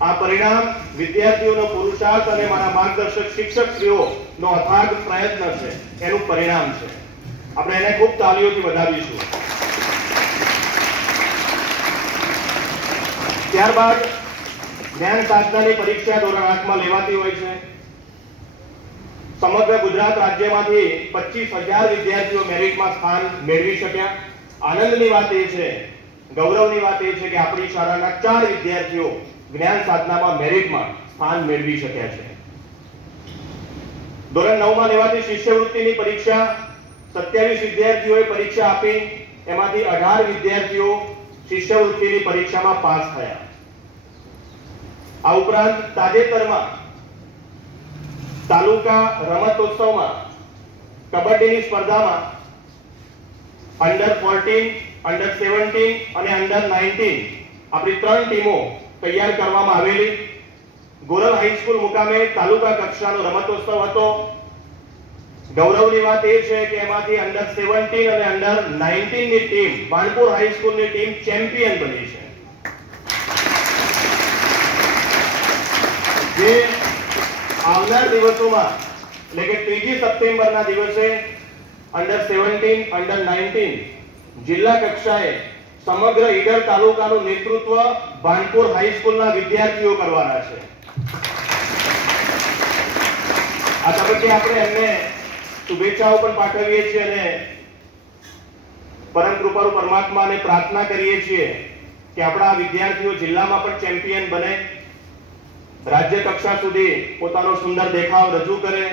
આ પરિણામ વિદ્યાર્થીઓનો પુરુષાર્થ અને મારા માર્ગદર્શક શિક્ષકશ્રીઓનો અથાગ પ્રયત્ન છે, એનું પરિણામ છે. આપણે એને ખૂબ તાળીઓથી વધાવીશું. ત્યારબાદ જ્ઞાન સાધનાની પરીક્ષા ધોરણ 8 માં લેવાતી હોય છે. સમગ્ર ગુજરાત રાજ્યમાંથી 25,000 વિદ્યાર્થીઓ મેરિટમાં સ્થાન મેળવી શક્યા. આનંદની વાત એ છે, ગૌરવની વાત એ છે કે આપણી શાળાના 4 વિદ્યાર્થીઓ જ્ઞાન સાધનામાં મેરિટમાં સ્થાન મેળવી શક્યા છે. ધોરણ 9 માં લેવાતી શિષ્યવૃત્તિની પરીક્ષા 27 વિદ્યાર્થીઓએ પરીક્ષા આપી. એમાંથી 18 વિદ્યાર્થીઓ શિષ્યવૃત્તિની પરીક્ષામાં પાસ થયા. આ ઉપરાંત તાજેતરમાં તાલુકા રમતોત્સવમાં કબડ્ડીની સ્પર્ધામાં અંડર 14, અંડર 17 અને અંડર 19 આપણી 3 ટીમો તૈયાર કરવામાં આવેલી. ગોરલ હાઈસ્કૂલ મુકામે તાલુકા કક્ષાનો રમતોત્સવ હતો. ગૌરવની વાત એ છે કે એમાંથી અંડર 17 અને અંડર 19 ની ટીમ, વાણપુર હાઈસ્કૂલની ટીમ ચેમ્પિયન બની છે. જે આવનાર દિવસોમાં એટલે કે 3 સપ્ટેમ્બરના દિવસે અંડર 17, અંડર 19 જિલ્લા કક્ષાએ સમગ્ર ઈડર તાલુકાનું નેતૃત્વ વાણપુર હાઈસ્કૂલના વિદ્યાર્થીઓ કરવાના છે. આ તબક્કે આપણે એમને શુભેચ્છાઓ પણ પાઠવીએ છીએ અને પરમ કૃપાળુ પરમાત્માને પ્રાર્થના કરીએ છીએ કે આપણા વિદ્યાર્થીઓ જિલ્લામાં પણ ચેમ્પિયન બને, રાજ્ય કક્ષા સુધી પોતાનો સુંદર દેખાવ રજૂ કરે